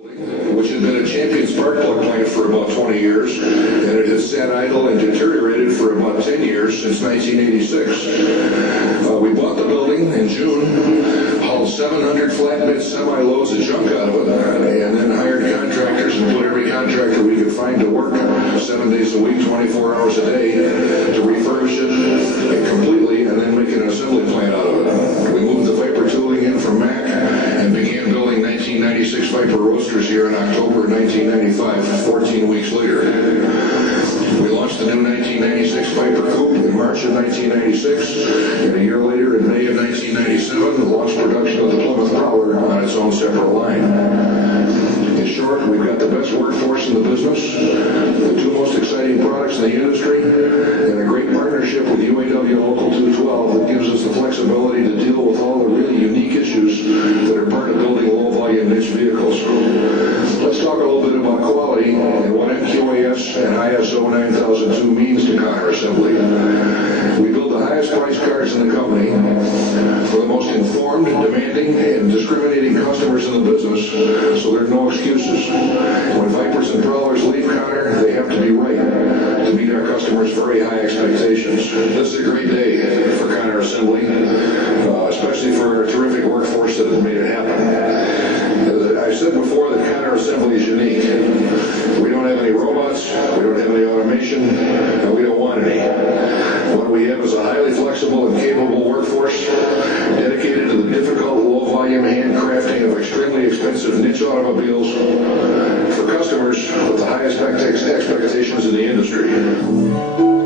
which had been a champion spark plug plant for about 20 years, and it has sat idle and deteriorated for about 10 years since 1986. We bought the building in June, hauled 700 flatbed semi-loads of junk out of it, and then hired contractors and put every contractor we could find to work 7 days a week, 24 hours a day, to refurbish it completely and then make an assembly plant out of it. We moved the Viper tooling in from Mack and began building 1996 Viper roasters here in October 1995, 14 weeks later. We launched the new 1996 Viper Coupe in March of 1996, and a year later, in May of 1997, launched production of the Plymouth Prowler on its own separate line. In short, we've got the best workforce in the business, the two most exciting products in the industry, and a great partnership with UAW Local 212 that gives us the flexibility to deal with all the really unique issues that are part of building low-volume niche vehicles. Let's talk a little bit about quality and what MQAS and ISO 9002 means to Connor Assembly. We build the highest priced cars in the company for the most informed, demanding, and discriminating customers in the business, so there are no excuses. When Vipers and Prowlers leave Connor, they have to be right to meet our customers' very high expectations. This is a great day for Connor Assembly, especially for our terrific workforce that has made it happen. I said before that Connor Assembly is unique. We don't have any robots, we don't have any automation, and we don't want any. What we have is a highly flexible and capable workforce dedicated to the difficult, low-volume handcrafting of extremely expensive niche automobiles for customers with the highest expectations in the industry.